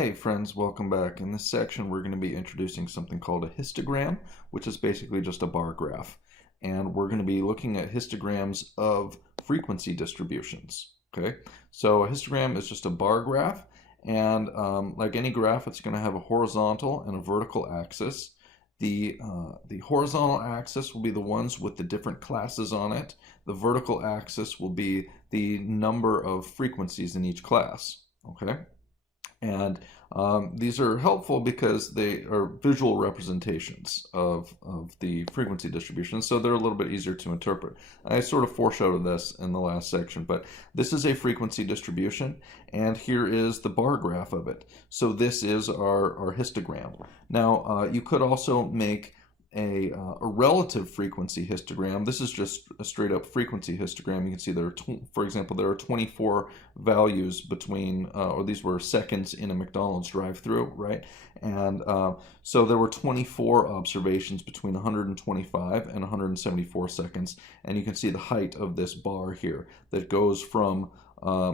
Hey friends, welcome back. In this section, we're going to be introducing something called a histogram, which is basically just a bar graph. And we're going to be looking at histograms of frequency distributions. Okay, so a histogram is just a bar graph, and like any graph, it's going to have a horizontal and a vertical axis. The horizontal axis will be the ones with the different classes on it. The vertical axis will be the number of frequencies in each class. Okay. And these are helpful because they are visual representations of the frequency distribution, so they're a little bit easier to interpret. I sort of foreshadowed this in the last section, but this is a frequency distribution, and here is the bar graph of it. So this is our histogram. Now, you could also make a relative frequency histogram. This is just a straight up frequency histogram. You can see there are, for example, there are 24 values between, or these were seconds in a McDonald's drive-through, right? And so there were 24 observations between 125 and 174 seconds. And you can see the height of this bar here that goes from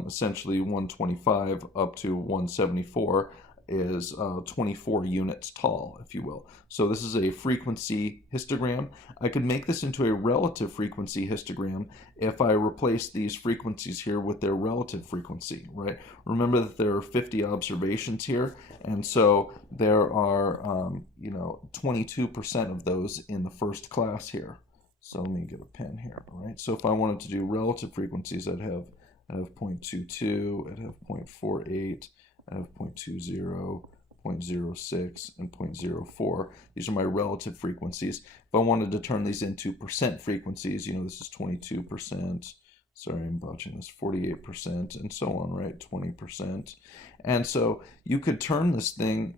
essentially 125 up to 174. Is 24 units tall, if you will. So this is a frequency histogram. I could make this into a relative frequency histogram if I replace these frequencies here with their relative frequency, right? Remember that there are 50 observations here, and so there are 22% of those in the first class here. So let me get a pen here, all right? So if I wanted to do relative frequencies, I'd have 0.22, I'd have 0.48, I have 0.20, 0.06, and 0.04. These are my relative frequencies. If I wanted to turn these into percent frequencies, this is 22%. Sorry, I'm botching this. 48%, and so on, right? 20%. And so you could turn this thing,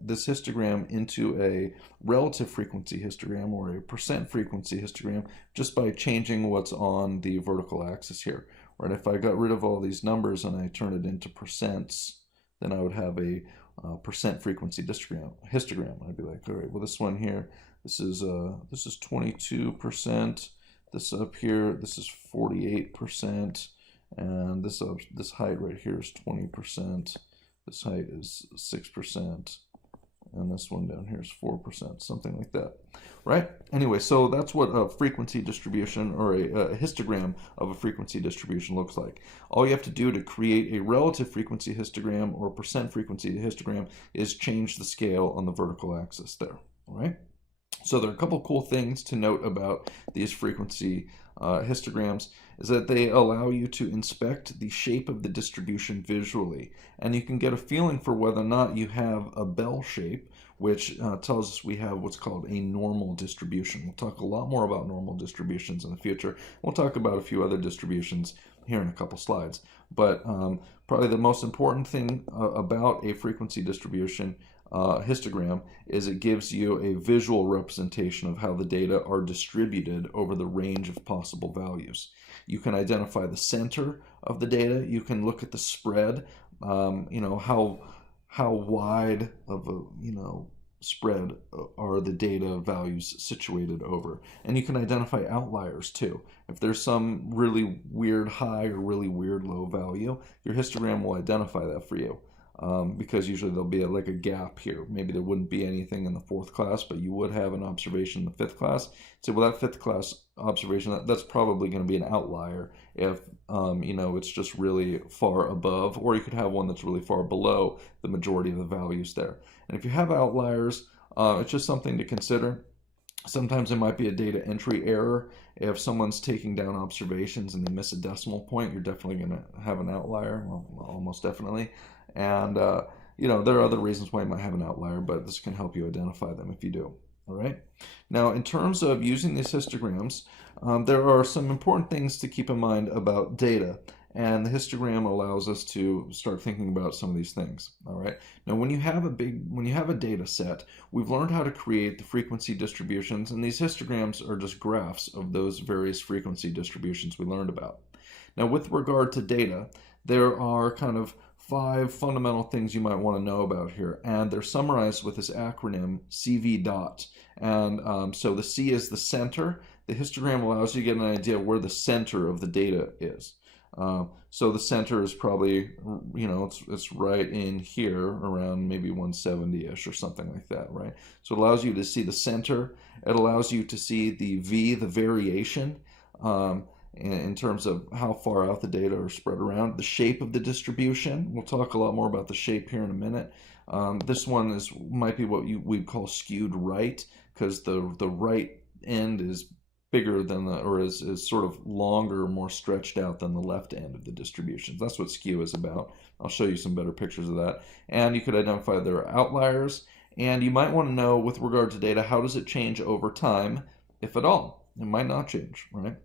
this histogram, into a relative frequency histogram or a percent frequency histogram just by changing what's on the vertical axis here. Right? If I got rid of all these numbers and I turned it into percents, then I would have a percent frequency histogram. I'd be like, all right, well, this one here, this is 22%. This up here, this is 48%, and this height right here is 20%. This height is 6%. And this one down here is 4%, something like that, right? Anyway, so that's what a frequency distribution or a histogram of a frequency distribution looks like. All you have to do to create a relative frequency histogram or percent frequency histogram is change the scale on the vertical axis there, all right? So there are a couple cool things to note about these frequency histograms is that they allow you to inspect the shape of the distribution visually, and you can get a feeling for whether or not you have a bell shape, which tells us we have what's called a normal distribution. We'll talk a lot more about normal distributions in the future. We'll talk about a few other distributions here in a couple slides, but probably the most important thing about a frequency distribution histogram is it gives you a visual representation of how the data are distributed over the range of possible values. You can identify the center of the data. You can look at the spread, how wide of a spread are the data values situated over. And you can identify outliers too. If there's some really weird high or really weird low value, your histogram will identify that for you. Because usually there'll be like a gap here. Maybe there wouldn't be anything in the fourth class, but you would have an observation in the fifth class. So, well, that fifth class observation, that's probably going to be an outlier if, it's just really far above, or you could have one that's really far below the majority of the values there. And if you have outliers, it's just something to consider. Sometimes there might be a data entry error. If someone's taking down observations and they miss a decimal point, you're definitely going to have an outlier, well, almost definitely. And, there are other reasons why you might have an outlier, but this can help you identify them if you do. All right. Now, in terms of using these histograms, there are some important things to keep in mind about data. And the histogram allows us to start thinking about some of these things. All right. Now, when you have a data set, we've learned how to create the frequency distributions, and these histograms are just graphs of those various frequency distributions we learned about. Now, with regard to data, there are kind of 5 fundamental things you might want to know about here, and they're summarized with this acronym CVDOT. And so the C is the center. The histogram allows you to get an idea where the center of the data is. So the center is probably, it's right in here around maybe 170-ish or something like that, right? So it allows you to see the center. It allows you to see the V, the variation, in terms of how far out the data are spread around. The shape of the distribution. We'll talk a lot more about the shape here in a minute. This one might be what we'd call skewed right, because the right end is bigger than is sort of longer, more stretched out than the left end of the distributions. That's what skew is about. I'll show you some better pictures of that. And you could identify there are outliers. And you might want to know, with regard to data, how does it change over time, if at all? It might not change, right?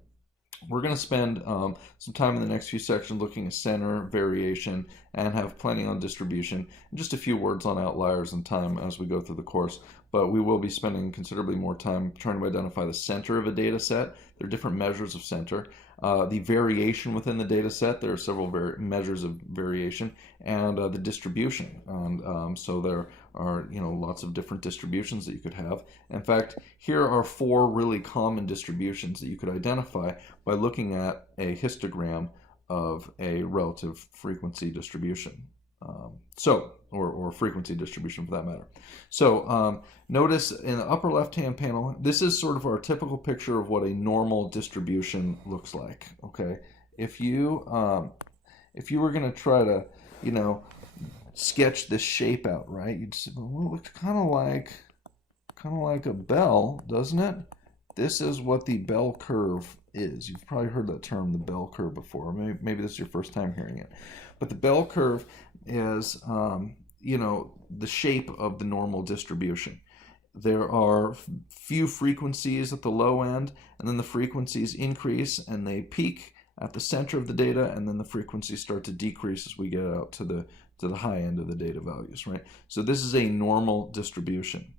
We're going to spend some time in the next few sections looking at center, variation, and have plenty on distribution, and just a few words on outliers and time as we go through the course. But we will be spending considerably more time trying to identify the center of a data set. There are different measures of center. The variation within the data set, there are several measures of variation, and the distribution. And so there are lots of different distributions that you could have. In fact, here are 4 really common distributions that you could identify by looking at a histogram of a relative frequency distribution. Or frequency distribution for that matter. So notice in the upper left-hand panel, this is sort of our typical picture of what a normal distribution looks like. Okay, if you were going to try to, sketch this shape out, right? You'd say, well, it looks kind of like a bell, doesn't it? This is what the bell curve is. You've probably heard that term, the bell curve, before. Maybe this is your first time hearing it. But the bell curve is, the shape of the normal distribution. There are few frequencies at the low end, and then the frequencies increase and they peak at the center of the data, and then the frequencies start to decrease as we get out to the high end of the data values, right? So this is a normal distribution.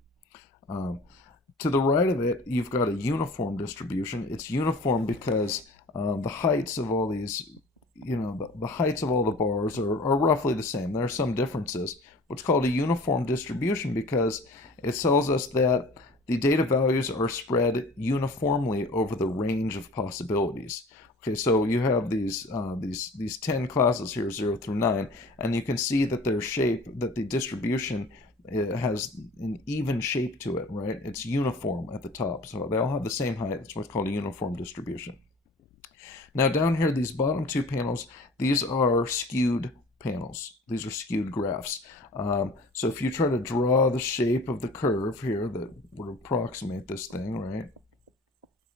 To the right of it, you've got a uniform distribution. It's uniform because the heights of all these, the heights of all the bars are roughly the same. There are some differences. What's called a uniform distribution because it tells us that the data values are spread uniformly over the range of possibilities. Okay, so you have these 10 classes here, 0 through 9, and you can see that their shape, that the distribution has an even shape to it, right? It's uniform at the top, so they all have the same height. That's what's called a uniform distribution. Now down here, these bottom 2 panels, these are skewed panels. These are skewed graphs. So if you try to draw the shape of the curve here that would approximate this thing, right?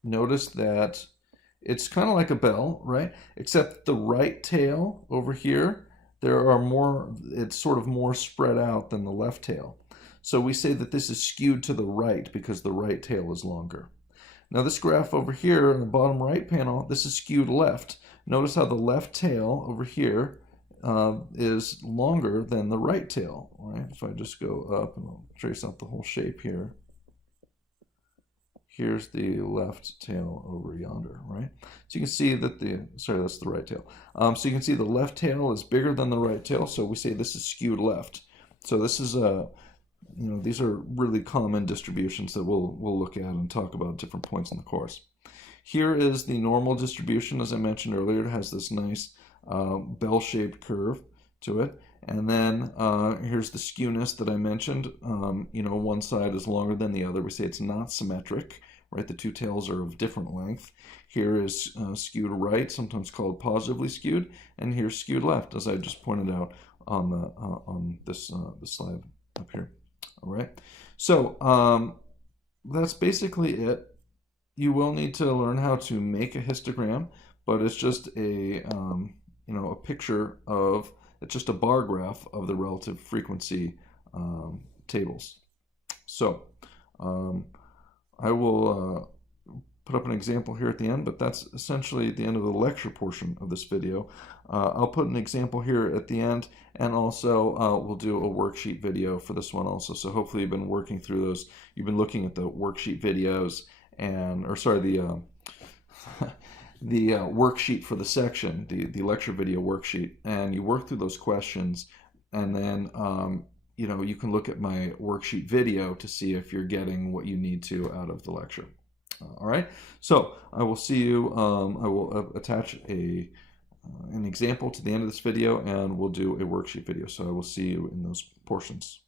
Notice that it's kind of like a bell, right? Except the right tail over here, it's sort of more spread out than the left tail. So we say that this is skewed to the right because the right tail is longer. Now this graph over here in the bottom right panel, this is skewed left. Notice how the left tail over here is longer than the right tail, right? If I just go up and I'll trace out the whole shape here. Here's the left tail over yonder, right? So you can see that that's the right tail. So you can see the left tail is bigger than the right tail, so we say this is skewed left. So this is these are really common distributions that we'll look at and talk about at different points in the course. Here is the normal distribution, as I mentioned earlier. It has this nice bell-shaped curve to it. And then here's the skewness that I mentioned. One side is longer than the other. We say it's not symmetric, right? The 2 tails are of different length. Here is skewed right, sometimes called positively skewed, and here's skewed left, as I just pointed out on this slide up here. All right. So that's basically it. You will need to learn how to make a histogram, but it's just a picture of. It's just a bar graph of the relative frequency tables. So I will put up an example here at the end, but that's essentially the end of the lecture portion of this video. I'll put an example here at the end, and also we'll do a worksheet video for this one also. So hopefully you've been working through those. You've been looking at the worksheet videos the worksheet for the section, the lecture video worksheet, and you work through those questions, and then you can look at my worksheet video to see if you're getting what you need to out of the lecture. All right, so I will see you. I will attach a an example to the end of this video, and we'll do a worksheet video. So I will see you in those portions.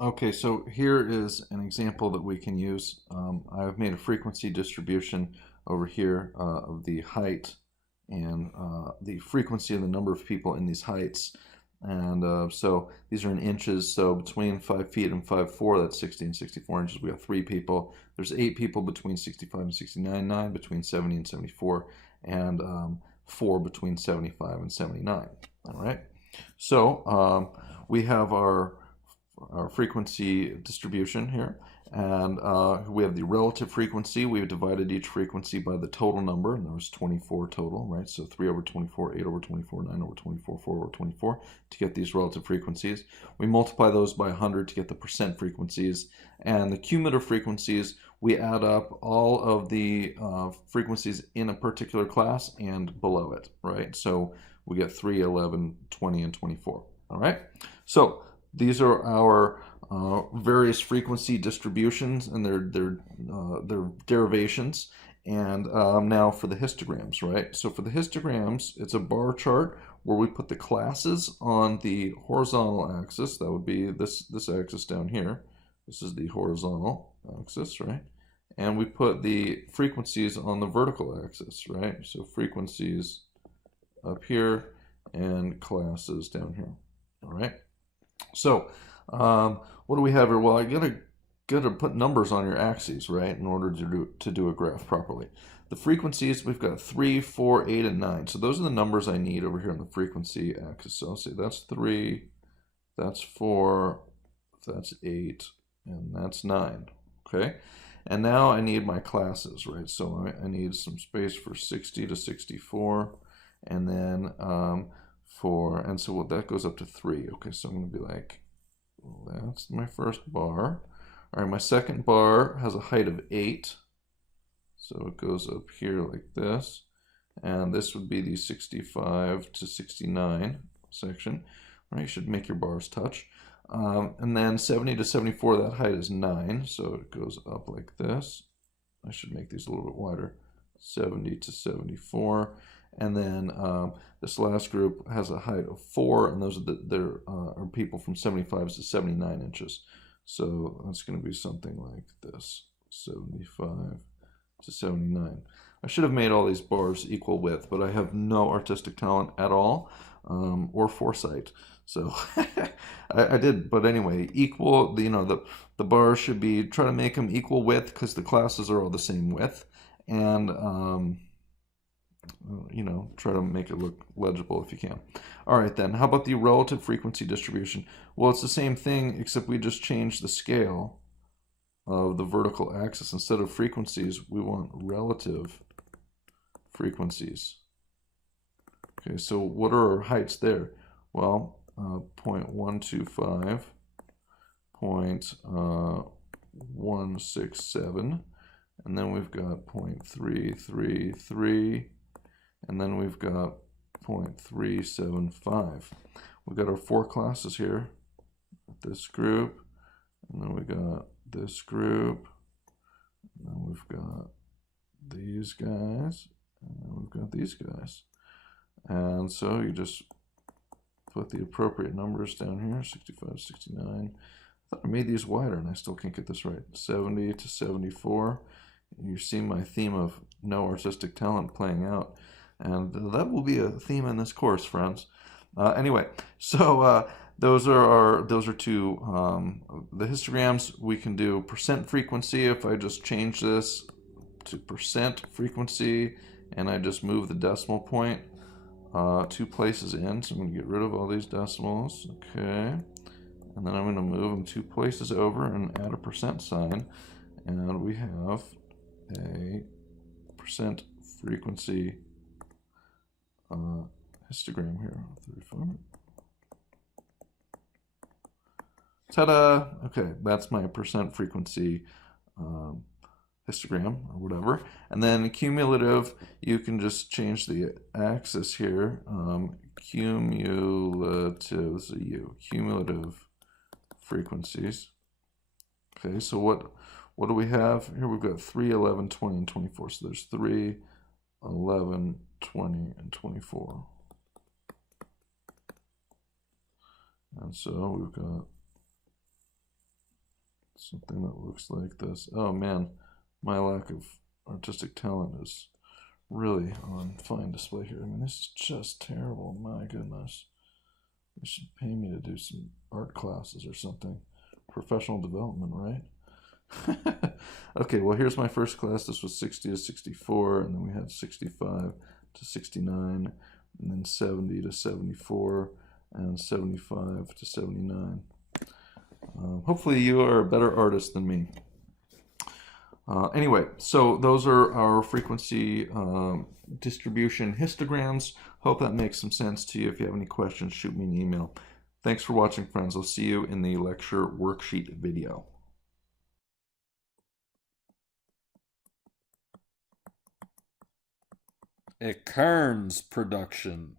Okay, so here is an example that we can use. I've made a frequency distribution over here of the height and the frequency and the number of people in these heights. And so these are in inches, so between 5 feet and 5'4", that's 60 and 64 inches. We have 3 people. There's 8 people between 65 and 69, 9 between 70 and 74, and 4 between 75 and 79. All right. So we have our frequency distribution here, and we have the relative frequency. We've divided each frequency by the total number, and there was 24 total, right? So 3 over 24, 8 over 24, 9 over 24, 4 over 24 to get these relative frequencies. We multiply those by 100 to get the percent frequencies, and the cumulative frequencies, we add up all of the frequencies in a particular class and below it, right? So we get 3, 11, 20, and 24, all right? So these are our various frequency distributions and their derivations. And now for the histograms, right? So for the histograms, it's a bar chart where we put the classes on the horizontal axis. That would be this axis down here. This is the horizontal axis, right? And we put the frequencies on the vertical axis, right? So frequencies up here and classes down here, all right? So what do we have here? Well, I gotta put numbers on your axes, right, in order to do a graph properly. The frequencies, we've got 3, 4, 8, and 9. So those are the numbers I need over here on the frequency axis. So I'll say that's 3, that's 4, that's 8, and that's 9. Okay, and now I need my classes, right? So I need some space for 60 to 64, and then and so that goes up to 3. Okay, so I'm going to be like, well, that's my first bar. All right, my second bar has a height of 8. So it goes up here like this. And this would be the 65 to 69 section. All right, you should make your bars touch. And then 70 to 74, that height is 9. So it goes up like this. I should make these a little bit wider. 70 to 74. And then this last group has a height of 4, and those are people from 75 to 79 inches. So that's going to be something like this, 75 to 79. I should have made all these bars equal width, but I have no artistic talent at all, or foresight. So I did, but anyway, equal. The bars should be, try to make them equal width because the classes are all the same width, and try to make it look legible if you can. All right, then, how about the relative frequency distribution? Well, it's the same thing, except we just changed the scale of the vertical axis. Instead of frequencies, we want relative frequencies. Okay, so what are our heights there? Well, 0.125, 0.167, and then we've got 0.333, and then we've got 0.375. We've got our 4 classes here. This group, and then we got this group, and then we've got these guys, and then we've got these guys. And so you just put the appropriate numbers down here, 65, 69. I thought I made these wider, and I still can't get this right. 70 to 74. You see my theme of no artistic talent playing out. And that will be a theme in this course, friends. Anyway, so those are two the histograms. We can do percent frequency if I just change this to percent frequency and I just move the decimal point 2 places in. So I'm going to get rid of all these decimals. Okay, and then I'm going to move them 2 places over and add a percent sign, and we have a percent frequency histogram here. 35. Ta-da! Okay, that's my percent frequency histogram or whatever. And then cumulative, you can just change the axis here. Cumulative, cumulative frequencies. Okay, so What do we have? Here we've got 3, 11, 20, and 24. So there's 3, 11, 20, and 24. And so we've got something that looks like this. Oh man, my lack of artistic talent is really on fine display here. I mean, this is just terrible. My goodness. They should pay me to do some art classes or something. Professional development, right? Okay, well, here's my first class. This was 60 to 64, and then we had 65 to 69, and then 70 to 74, and 75 to 79. Hopefully you are a better artist than me. Anyway, so those are our frequency distribution histograms. Hope that makes some sense to you. If you have any questions, shoot me an email. Thanks for watching, friends. I'll see you in the lecture worksheet video. A Carnes production.